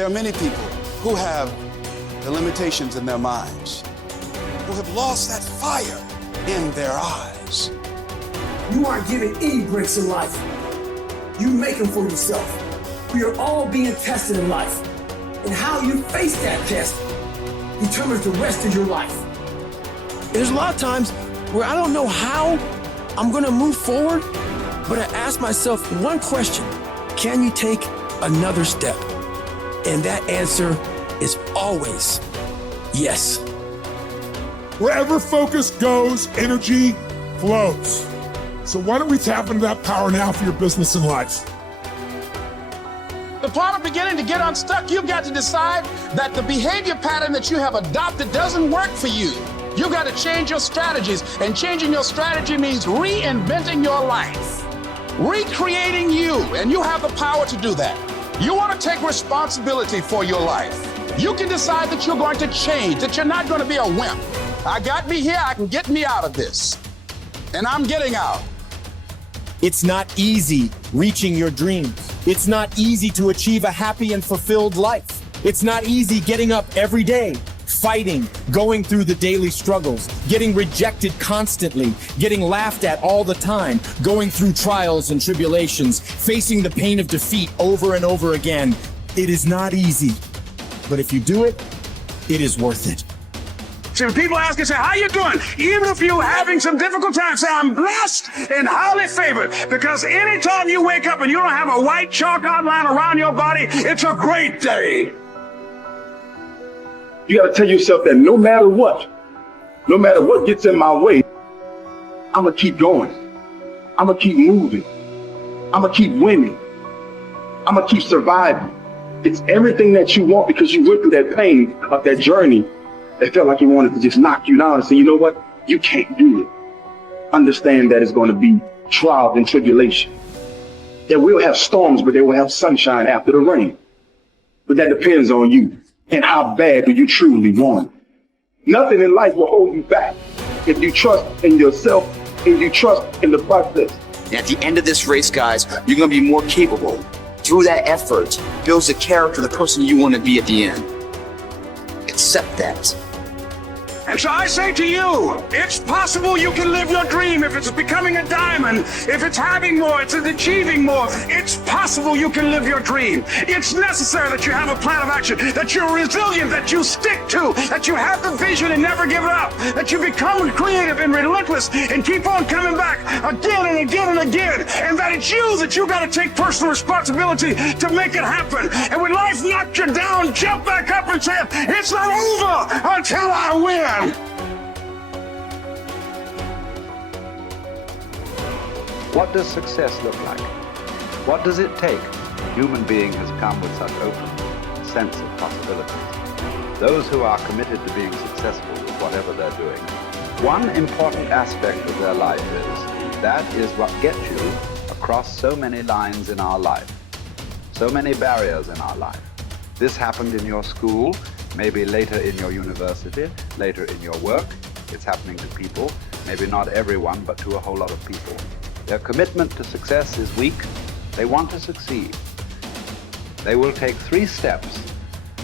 There are many people who have the limitations in their minds, who have lost that fire in their eyes. You aren't given any breaks in life. You make them for yourself. We are all being tested in life. And how you face that test determines the rest of your life. There's a lot of times where I don't know how I'm gonna move forward, but I ask myself one question: can you take another step? And that answer is always yes. Wherever focus goes, energy flows. So why don't we tap into that power now for your business and life? The part of beginning to get unstuck, you've got to decide that the behavior pattern that you have adopted doesn't work for you. You've got to change your strategies, and changing your strategy means reinventing your life, recreating you, and you have the power to do that. You want to take responsibility for your life. You can decide that you're going to change, that you're not going to be a wimp. I got me here, I can get me out of this, and I'm getting out. It's not easy reaching your dreams. It's not easy to achieve a happy and fulfilled life. It's not easy getting up every day, fighting, going through the daily struggles, getting rejected constantly, getting laughed at all the time, going through trials and tribulations, facing the pain of defeat over and over again. It is not easy, but if you do it, it is worth it. See, when people ask you, say, how you doing? Even if you're having some difficult times, say, I'm blessed and highly favored. Because anytime you wake up and you don't have a white chalk outline around your body, it's a great day. You got to tell yourself that no matter what gets in my way, I'm going to keep going. I'm going to keep moving. I'm going to keep winning. I'm going to keep surviving. It's everything that you want, because you went through that pain of that journey. It felt like he wanted to just knock you down and say, you know what? You can't do it. Understand that it's going to be trials and tribulation. That we'll have storms, but they will have sunshine after the rain. But that depends on you and how bad do you truly want it. Nothing in life will hold you back if you trust in yourself and you trust in the process. And at the end of this race, guys, you're going to be more capable. Through that effort, builds the character, the person you want to be at the end. Accept that. And so I say to you, it's possible you can live your dream. If it's becoming a diamond, if it's having more, it's achieving more, it's possible you can live your dream. It's necessary that you have a plan of action, that you're resilient, that you stick to, that you have the vision and never give it up, that you become creative and relentless and keep on coming back again and again and again, and that it's you that you got to take personal responsibility to make it happen. And when life knocks you down, jump back up and say, it's not over until I win. What does success look like? What does it take? A human being has come with such open sense of possibilities. Those who are committed to being successful with whatever they're doing, one important aspect of their life is, that is what gets you across so many lines in our life, so many barriers in our life. This happened in your school, maybe later in your university, later in your work. It's happening to people, maybe not everyone, but to a whole lot of people. Their commitment to success is weak. They want to succeed. They will take 3 steps,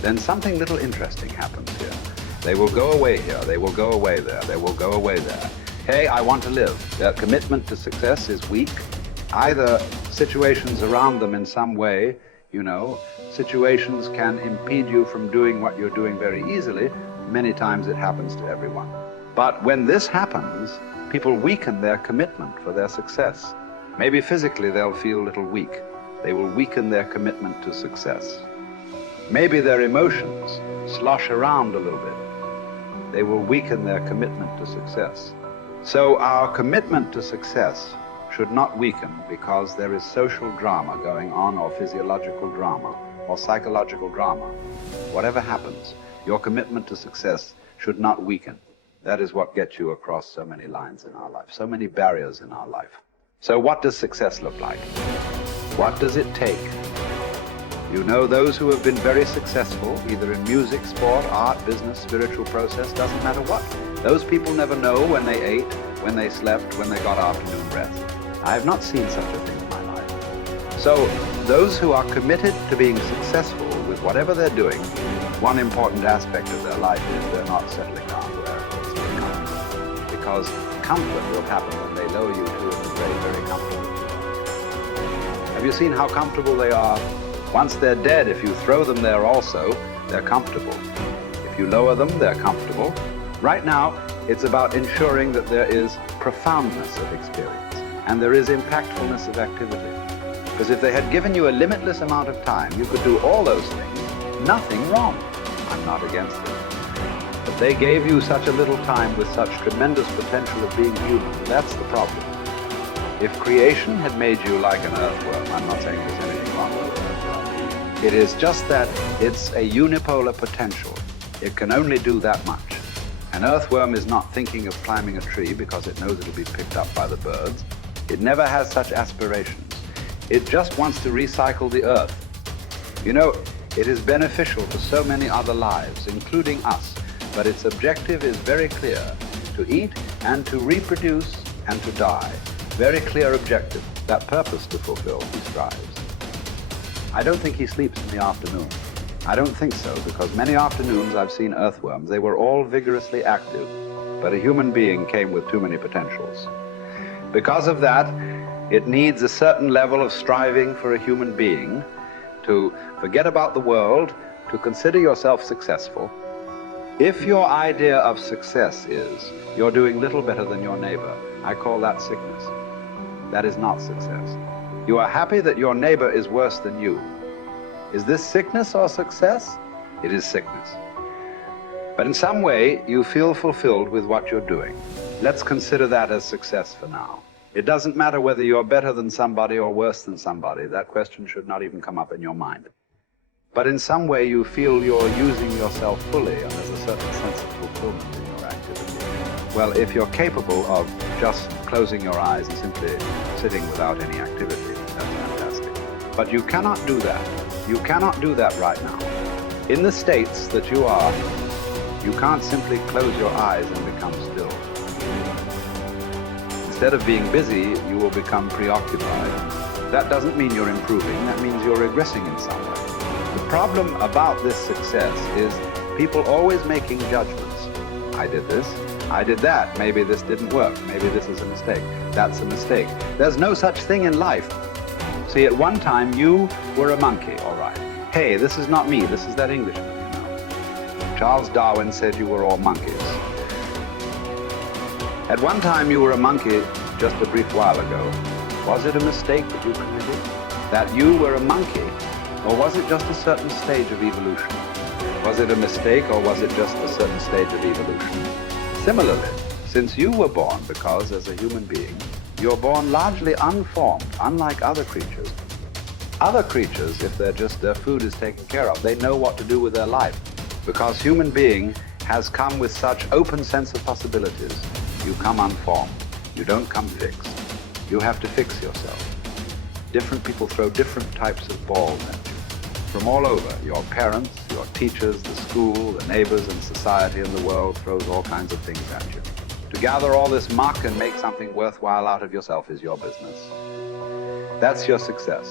then something little interesting happens here. They will go away here, they will go away there, they will go away there. Hey, I want to live. Their commitment to success is weak. Either situations around them in some way, situations can impede you from doing what you're doing very easily. Many times it happens to everyone. But when this happens, people weaken their commitment for their success. Maybe physically they'll feel a little weak. They will weaken their commitment to success. Maybe their emotions slosh around a little bit. They will weaken their commitment to success. So our commitment to success should not weaken because there is social drama going on, or physiological drama, or psychological drama. Whatever happens, your commitment to success should not weaken. That is what gets you across so many lines in our life, so many barriers in our life. So what does success look like? What does it take? Those who have been very successful, either in music, sport, art, business, spiritual process, doesn't matter what. Those people never know when they ate, when they slept, when they got afternoon rest. I have not seen such a thing in my life. So those who are committed to being successful with whatever they're doing, one important aspect of their life is they're not settling down where it's very comfortable. Because comfort will happen when they lower you to the very, very comfortable. Have you seen how comfortable they are? Once they're dead, if you throw them there also, they're comfortable. If you lower them, they're comfortable. Right now, it's about ensuring that there is profoundness of experience and there is impactfulness of activity. Because if they had given you a limitless amount of time, you could do all those things, nothing wrong. I'm not against it. But they gave you such a little time with such tremendous potential of being human. That's the problem. If creation had made you like an earthworm, I'm not saying there's anything wrong with it. It is just that it's a unipolar potential. It can only do that much. An earthworm is not thinking of climbing a tree because it knows it'll be picked up by the birds. It never has such aspirations. It just wants to recycle the earth. You know, it is beneficial to so many other lives, including us, but its objective is very clear: to eat and to reproduce and to die. Very clear objective, that purpose to fulfill he strives. I don't think he sleeps in the afternoon. I don't think so, because many afternoons I've seen earthworms. They were all vigorously active, but a human being came with too many potentials. Because of that, it needs a certain level of striving for a human being to forget about the world, to consider yourself successful. If your idea of success is you're doing little better than your neighbor, I call that sickness. That is not success. You are happy that your neighbor is worse than you. Is this sickness or success? It is sickness. But in some way, you feel fulfilled with what you're doing. Let's consider that as success for now. It doesn't matter whether you're better than somebody or worse than somebody. That question should not even come up in your mind. But in some way, you feel you're using yourself fully, and there's a certain sense of fulfillment in your activity. Well, if you're capable of just closing your eyes and simply sitting without any activity, that's fantastic. But you cannot do that. You cannot do that right now. In the states that you are, you can't simply close your eyes and become still. Instead of being busy, you will become preoccupied. That doesn't mean you're improving, that means you're regressing in some way. The problem about this success is people always making judgments. I did this, I did that, maybe this didn't work, maybe this is a mistake, that's a mistake. There's no such thing in life. See, at one time you were a monkey, all right. Hey, this is not me, this is that Englishman, you know. Charles Darwin said you were all monkeys. At one time you were a monkey just a brief while ago. Was it a mistake that you committed? That you were a monkey? Or was it just a certain stage of evolution? Was it a mistake or was it just a certain stage of evolution? Similarly, since you were born, because as a human being, you're born largely unformed, unlike other creatures. Other creatures, if their food is taken care of, they know what to do with their life. Because human being has come with such open sense of possibilities. You come unformed. You don't come fixed. You have to fix yourself. Different people throw different types of balls at you. From all over, your parents, your teachers, the school, the neighbors, and society and the world throws all kinds of things at you. To gather all this muck and make something worthwhile out of yourself is your business. That's your success.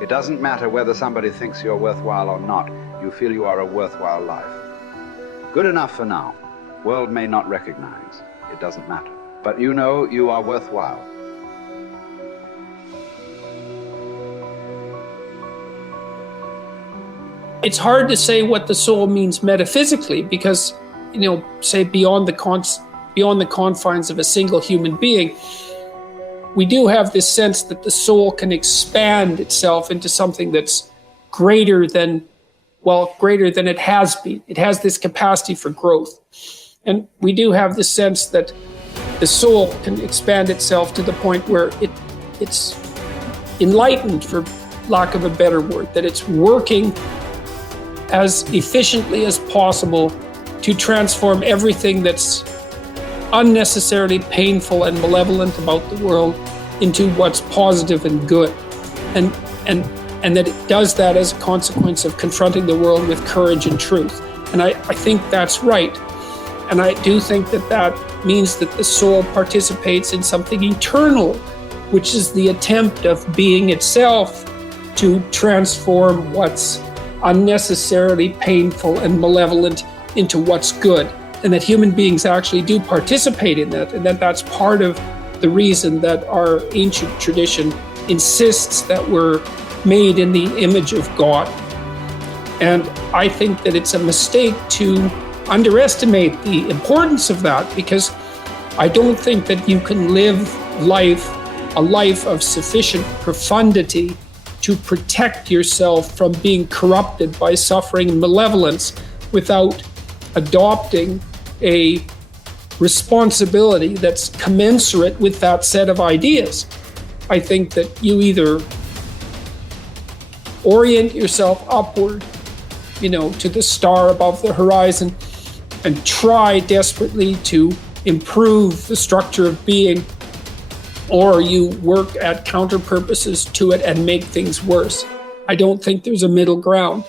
It doesn't matter whether somebody thinks you're worthwhile or not. You feel you are a worthwhile life. Good enough for now. World may not recognize. It doesn't matter. But you know you are worthwhile. It's hard to say what the soul means metaphysically because, say beyond the confines of a single human being, we do have this sense that the soul can expand itself into something that's greater than it has been. It has this capacity for growth. And we do have the sense that the soul can expand itself to the point where it's enlightened, for lack of a better word, that it's working as efficiently as possible to transform everything that's unnecessarily painful and malevolent about the world into what's positive and good. And that it does that as a consequence of confronting the world with courage and truth. And I think that's right. And I do think that means that the soul participates in something eternal, which is the attempt of being itself to transform what's unnecessarily painful and malevolent into what's good, and that human beings actually do participate in that, and that that's part of the reason that our ancient tradition insists that we're made in the image of God. And I think that it's a mistake to underestimate the importance of that, because I don't think that you can live a life of sufficient profundity to protect yourself from being corrupted by suffering and malevolence without adopting a responsibility that's commensurate with that set of ideas. I think that you either orient yourself upward, to the star above the horizon, and try desperately to improve the structure of being, or you work at counter purposes to it and make things worse. I don't think there's a middle ground.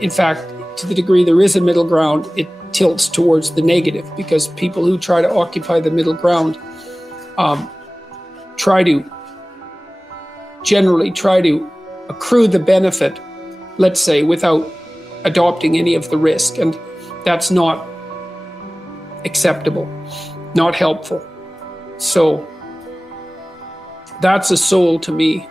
In fact, to the degree there is a middle ground, it tilts towards the negative, because people who try to occupy the middle ground generally try to accrue the benefit, let's say, without adopting any of the risk. And that's not acceptable, not helpful. So that's a soul to me.